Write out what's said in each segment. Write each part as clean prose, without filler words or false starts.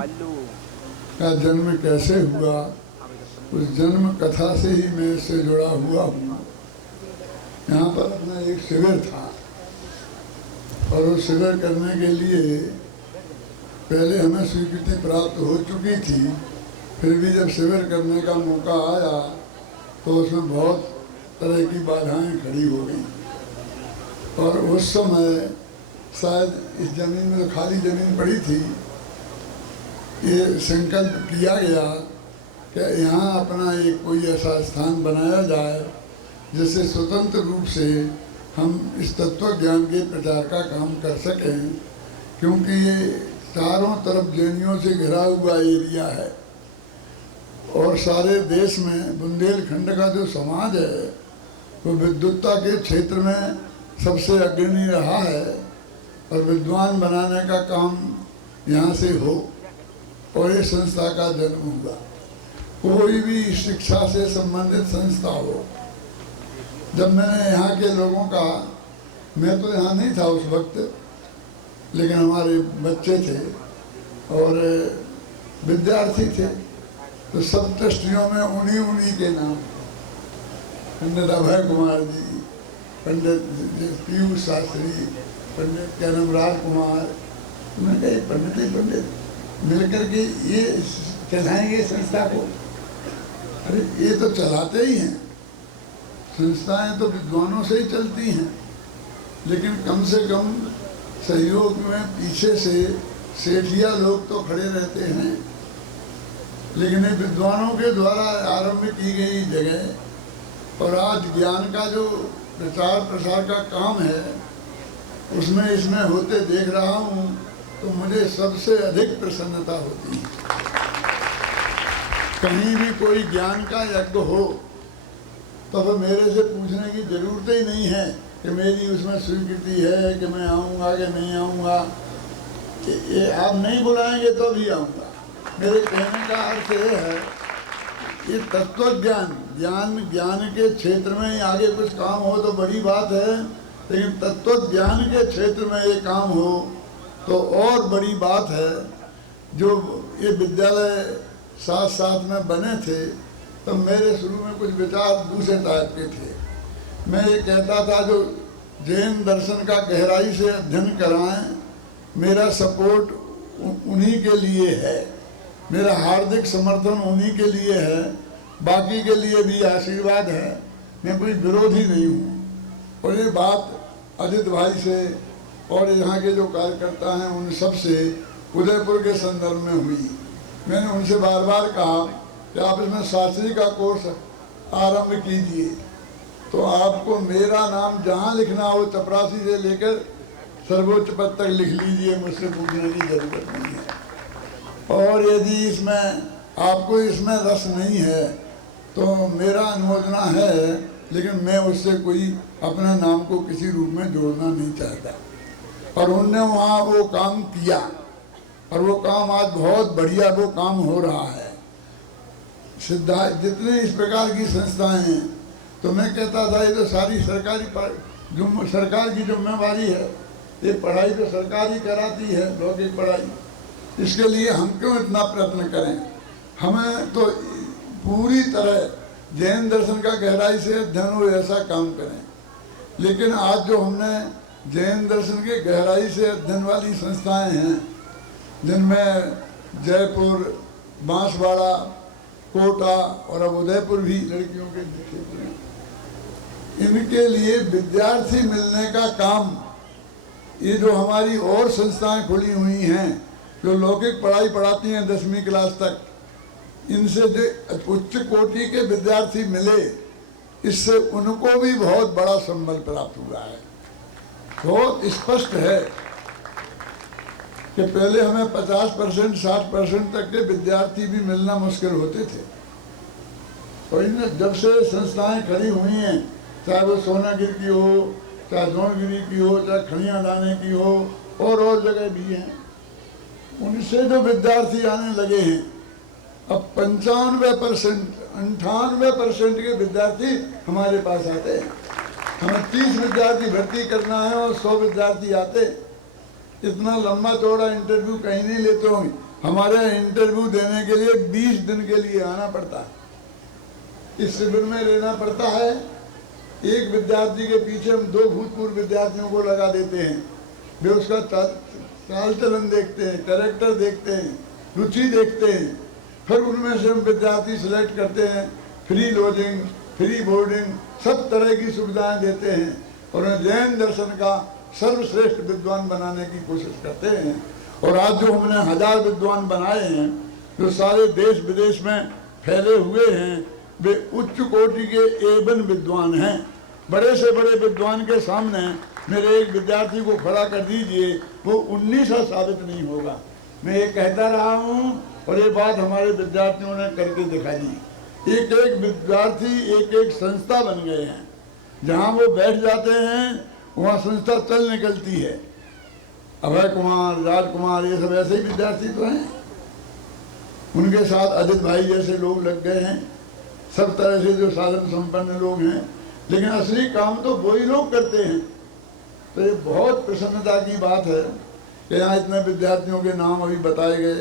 का जन्म कैसे हुआ, उस जन्म कथा से ही मैं इससे जुड़ा हुआ हूँ। यहाँ पर अपना एक शिविर था और उस शिविर करने के लिए पहले हमें स्वीकृति प्राप्त हो चुकी थी, फिर भी जब शिविर करने का मौका आया तो उसमें बहुत तरह की बाधाएं खड़ी हो गई। और उस समय शायद इस जमीन में तो खाली जमीन पड़ी थी, ये संकल्प किया गया कि यहाँ अपना एक कोई ऐसा स्थान बनाया जाए जिससे स्वतंत्र रूप से हम इस तत्व ज्ञान के प्रचार का काम कर सकें, क्योंकि ये चारों तरफ जैनियों से घिरा हुआ एरिया है और सारे देश में बुंदेलखंड का जो समाज है वो विद्वत्ता के क्षेत्र में सबसे अग्रणी रहा है और विद्वान बनाने का काम यहाँ से हो और ये संस्था का जन्म हुआ। कोई भी शिक्षा से संबंधित संस्था हो, जब मैंने यहाँ के लोगों का, मैं तो यहाँ नहीं था उस वक्त, लेकिन हमारे बच्चे थे और विद्यार्थी थे, तो सब ट्रस्टियों में उन्हीं के नाम, पंडित अभय कुमार जी, पंडित पीयूष शास्त्री, पंडित कैनमराज कुमार, मैंने कहा पंडित मिलकर के ये चलाएंगे संस्था को। अरे ये तो चलाते ही हैं, संस्थाएं तो विद्वानों से ही चलती हैं, लेकिन कम से कम सहयोग में पीछे से सेठिया लोग तो खड़े रहते हैं, लेकिन ये विद्वानों के द्वारा आरंभ की गई जगह और आज ज्ञान का जो प्रचार प्रसार का काम है उसमें इसमें होते देख रहा हूँ तो मुझे सबसे अधिक प्रसन्नता होती है। कहीं भी कोई ज्ञान का यज्ञ हो तो फिर मेरे से पूछने की जरूरत ही नहीं है कि मेरी उसमें स्वीकृति है कि मैं आऊँगा कि नहीं आऊँगा। ये आप नहीं बुलाएंगे तो भी आऊँगा। मेरे कहने का अर्थ ये है, ये तत्व ज्ञान के क्षेत्र में आगे कुछ काम हो तो बड़ी बात है, लेकिन तत्व ज्ञान के क्षेत्र में ये काम हो तो और बड़ी बात है। जो ये विद्यालय साथ साथ में बने थे तो मेरे शुरू में कुछ विचार दूसरे टाइप के थे। मैं ये कहता था जो जैन दर्शन का गहराई से अध्ययन कराएं, मेरा सपोर्ट उन्हीं के लिए है, मेरा हार्दिक समर्थन उन्हीं के लिए है, बाकी के लिए भी आशीर्वाद है, मैं कोई विरोधी नहीं हूँ। और ये बात अजित भाई से और यहाँ के जो कार्यकर्ता हैं उन सब से उदयपुर के संदर्भ में हुई। मैंने उनसे बार बार कहा कि आप इसमें शास्त्री का कोर्स आरंभ कीजिए, तो आपको मेरा नाम जहाँ लिखना हो चपरासी से लेकर सर्वोच्च पद तक लिख लीजिए, मुझसे पूछने की जरूरत नहीं है। और यदि इसमें आपको इसमें रस नहीं है तो मेरा अनुमोदना है, लेकिन मैं उससे कोई अपने नाम को किसी रूप में जोड़ना नहीं चाहता। और उनने वहाँ वो काम किया और वो काम आज बहुत बढ़िया वो काम हो रहा है। जितने इस प्रकार की संस्थाएं हैं, तो मैं कहता था ये तो सारी सरकार की जिम्मेवारी है, ये पढ़ाई तो सरकार ही कराती है, लौकिक पढ़ाई, इसके लिए हम क्यों इतना प्रयत्न करें। हमें तो पूरी तरह जैन दर्शन का गहराई से अध्ययन हो ऐसा काम करें। लेकिन आज जो हमने जैन दर्शन के गहराई से अध्ययन वाली संस्थाएं हैं, जिनमें जयपुर, बांसवाड़ा, कोटा और अब उदयपुर भी लड़कियों के क्षेत्र में, इनके लिए विद्यार्थी मिलने का काम, ये जो हमारी और संस्थाएं खुली हुई हैं जो लौकिक पढ़ाई पढ़ाती हैं 10वीं क्लास तक, इनसे जो उच्च कोटि के विद्यार्थी मिले, इससे उनको भी बहुत बड़ा संबल प्राप्त हुआ है। बहुत स्पष्ट है कि पहले हमें 50%, 60% तक के विद्यार्थी भी मिलना मुश्किल होते थे, और इन जब से संस्थाएं खड़ी हुई हैं, चाहे वो सोनागिर की हो, चाहे द्रोणगिरी की हो, चाहे खड़िया दाने की हो, और जगह भी हैं, उनसे जो विद्यार्थी आने लगे हैं, अब 95%, 98% के विद्यार्थी हमारे पास आते हैं। हमें 30 विद्यार्थी भर्ती करना है और 100 विद्यार्थी आते। इतना लंबा चौड़ा इंटरव्यू कहीं नहीं लेते होंगे। हमारे यहाँ इंटरव्यू देने के लिए 20 दिन के लिए आना पड़ता है, इस शिविर में रहना पड़ता है। एक विद्यार्थी के पीछे हम 2 भूतपूर्व विद्यार्थियों को लगा देते हैं। वे उसका चाल चलन देखते हैं, कैरेक्टर देखते हैं, रुचि देखते हैं, फिर उनमें से हम विद्यार्थी सिलेक्ट करते हैं। फ्री लॉजिंग, फ्री बोर्डिंग, सब तरह की सुविधाएं देते हैं और उन्हें जैन दर्शन का सर्वश्रेष्ठ विद्वान बनाने की कोशिश करते हैं। और आज जो हमने 1000 विद्वान बनाए हैं, जो सारे देश विदेश में फैले हुए हैं, वे उच्च कोटि के A1 विद्वान हैं। बड़े से बड़े विद्वान के सामने मेरे एक विद्यार्थी को खड़ा कर दीजिए, वो 19 साबित नहीं होगा। मैं ये कहता रहा हूँ और ये बात हमारे विद्यार्थियों ने करके दिखा दी। एक एक विद्यार्थी एक एक संस्था बन गए हैं। जहाँ वो बैठ जाते हैं वहाँ संस्था चल निकलती है। अभय कुमार, राजकुमार, ये सब ऐसे ही विद्यार्थी तो हैं। उनके साथ अजित भाई जैसे लोग लग गए हैं, सब तरह से जो साधन संपन्न लोग हैं, लेकिन असली काम तो वही लोग करते हैं। तो ये बहुत प्रसन्नता की बात है कि यहाँ इतने विद्यार्थियों के नाम अभी बताए गए,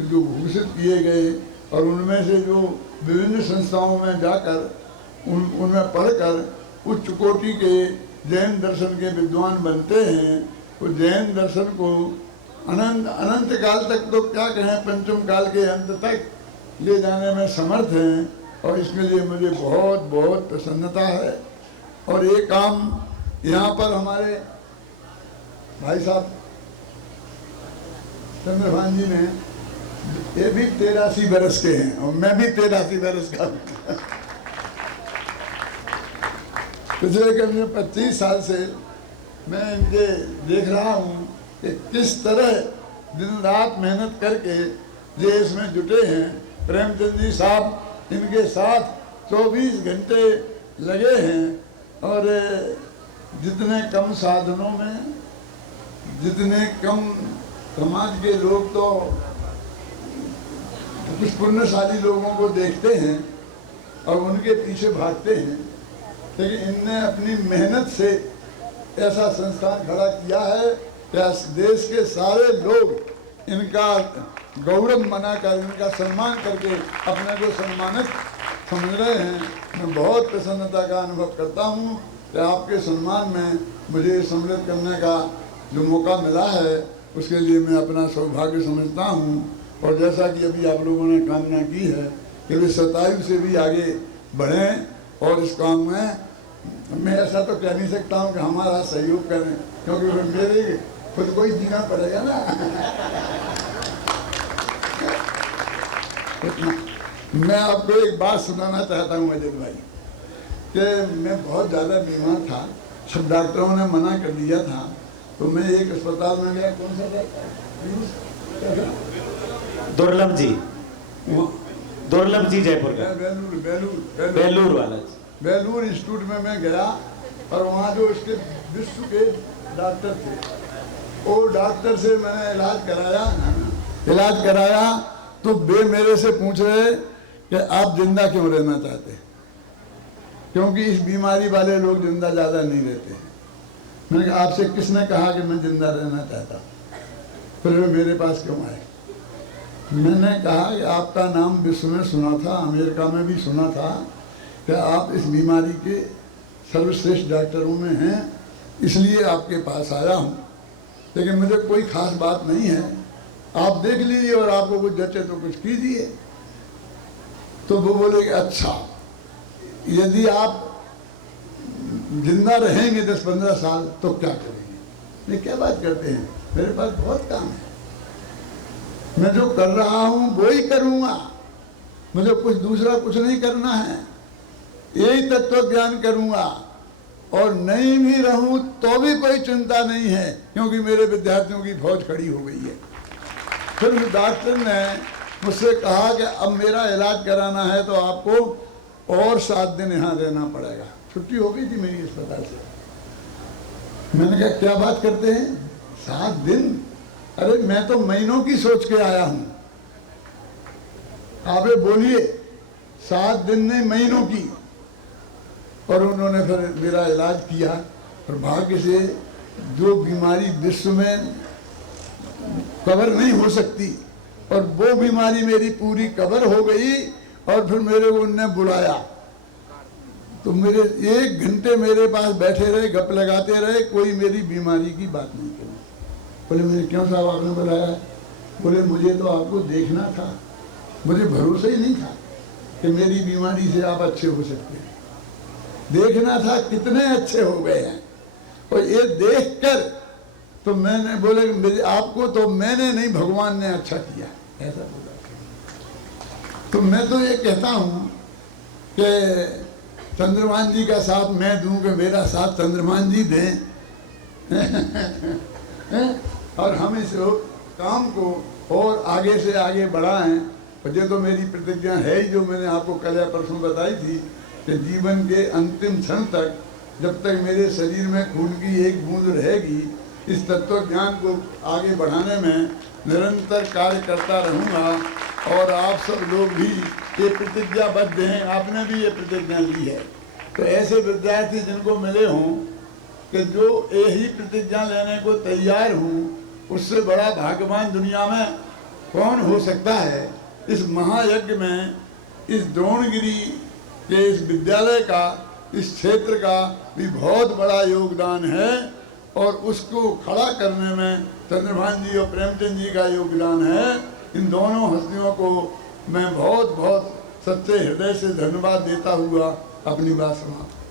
जो घोषित किए गए, और उनमें से जो विभिन्न संस्थाओं में जाकर उनमें पढ़कर उच्च कोटि के जैन दर्शन के विद्वान बनते हैं। वो जैन दर्शन को अनंत काल तक, तो क्या कहें, पंचम काल के अंत तक ले जाने में समर्थ हैं। और इसके लिए मुझे बहुत बहुत प्रसन्नता है। और ये काम यहाँ पर हमारे भाई साहब चंद्रभान जी ने, ये भी 83 बरस के हैं और मैं भी 83 बरस का हूँ। पिछले करीब 25 साल से मैं इनके देख रहा हूँ कि किस तरह दिन रात मेहनत करके ये इसमें जुटे हैं। प्रेमचंद जी साहब इनके साथ 24 घंटे लगे हैं और जितने कम साधनों में, जितने कम समाज के लोग तो कुछ पुण्यशाली लोगों को देखते हैं और उनके पीछे भागते हैं, लेकिन इनने अपनी मेहनत से ऐसा संस्थान खड़ा किया है कि देश के सारे लोग इनका गौरव मनाकर, इनका सम्मान करके अपने को सम्मानित समझ रहे हैं। मैं बहुत प्रसन्नता का अनुभव करता हूँ कि आपके सम्मान में मुझे सम्मिलित करने का जो मौका मिला है, उसके लिए मैं अपना सौभाग्य समझता हूँ। और जैसा कि अभी आप लोगों ने कामना की है कि वे 27 से भी आगे बढ़ें और इस काम में, मैं ऐसा तो कह नहीं सकता हूँ कि हमारा सहयोग करें, क्योंकि मेरे खुद को ही जीना पड़ेगा ना। मैं आपको एक बात सुनाना चाहता हूँ अजय भाई, कि मैं बहुत ज़्यादा बीमार था, सब डॉक्टरों ने मना कर दिया था, तो मैं एक अस्पताल में गया। कौन सा था? दुर्लभ जी जयपुर का, बेलूर वाला, बेलूर इंस्टीट्यूट में मैं गया और वहाँ जो इसके विश्व के डॉक्टर थे, वो डॉक्टर से मैंने इलाज कराया तो वे मेरे से पूछ रहे कि आप जिंदा क्यों रहना चाहते हैं, क्योंकि इस बीमारी वाले लोग जिंदा ज़्यादा नहीं रहते। मैंने कहा आपसे किसने कहा कि मैं जिंदा रहना चाहता? फिर वे मेरे पास क्यों आए? मैंने कहा कि आपका नाम विश्व में सुना था, अमेरिका में भी सुना था कि आप इस बीमारी के सर्वश्रेष्ठ डॉक्टरों में हैं, इसलिए आपके पास आया हूँ। लेकिन मुझे कोई खास बात नहीं है, आप देख लीजिए और आपको कुछ जचे तो कुछ कीजिए। तो वो बोले कि अच्छा, यदि आप जिंदा रहेंगे 10-15 साल तो क्या करेंगे? मैं क्या बात करते हैं, मेरे पास बहुत काम है, मैं जो कर रहा हूँ वो ही करूँगा, मुझे कुछ दूसरा कुछ नहीं करना है, यही तत्व ज्ञान करूँगा। और नहीं भी रहूँ तो भी कोई चिंता नहीं है, क्योंकि मेरे विद्यार्थियों की फौज खड़ी हो गई है। फिर डॉक्टर ने मुझसे कहा कि अब मेरा इलाज कराना है तो आपको और 7 दिन यहाँ रहना पड़ेगा। छुट्टी हो गई थी मेरी अस्पताल से। मैंने कहा क्या बात करते हैं, 7 दिन? अरे मैं तो महीनों की सोच के आया हूँ। आप बोलिए, 7 दिन नहीं, महीनों की। और उन्होंने फिर मेरा इलाज किया और भाग्य से जो बीमारी विश्व में कवर नहीं हो सकती और वो बीमारी मेरी पूरी कवर हो गई। और फिर मेरे को उनने बुलाया, तो मेरे 1 घंटे मेरे पास बैठे रहे, गप लगाते रहे, कोई मेरी बीमारी की बात नहीं करी। बोले मैंने क्यों साहब आपने बुलाया? बोले मुझे तो आपको देखना था, मुझे भरोसा ही नहीं था कि मेरी बीमारी से आप अच्छे हो सकते हैं। देखना था कितने अच्छे हो गए हैं, और ये देखकर तो मैंने बोले मेरे आपको तो मैंने नहीं, भगवान ने अच्छा किया, ऐसा बोला। तो मैं तो ये कहता हूँ कि चंद्रभान जी का साथ मैं दूं कि मेरा साथ चंद्रभान जी दें और हम इस काम को और आगे से आगे बढ़ाएं। और ये तो मेरी प्रतिज्ञा है ही, जो मैंने आपको कल या परसों बताई थी कि जीवन के अंतिम क्षण तक, जब तक मेरे शरीर में खून की एक बूंद रहेगी, इस तत्व ज्ञान को आगे बढ़ाने में निरंतर कार्य करता रहूँगा। और आप सब लोग भी ये प्रतिज्ञाबद्ध हैं, आपने भी ये प्रतिज्ञा ली है। तो ऐसे विद्यार्थी जिनको मिले हों कि जो यही प्रतिज्ञा लेने को तैयार हूँ, उससे बड़ा भाग्यवान दुनिया में कौन हो सकता है। इस महायज्ञ में इस द्रोणगिरी के इस विद्यालय का, इस क्षेत्र का भी बहुत बड़ा योगदान है, और उसको खड़ा करने में चंद्रभान जी और प्रेमचंद जी का योगदान है। इन दोनों हस्तियों को मैं बहुत बहुत सच्चे हृदय से धन्यवाद देता हुआ अपनी बात समाप्त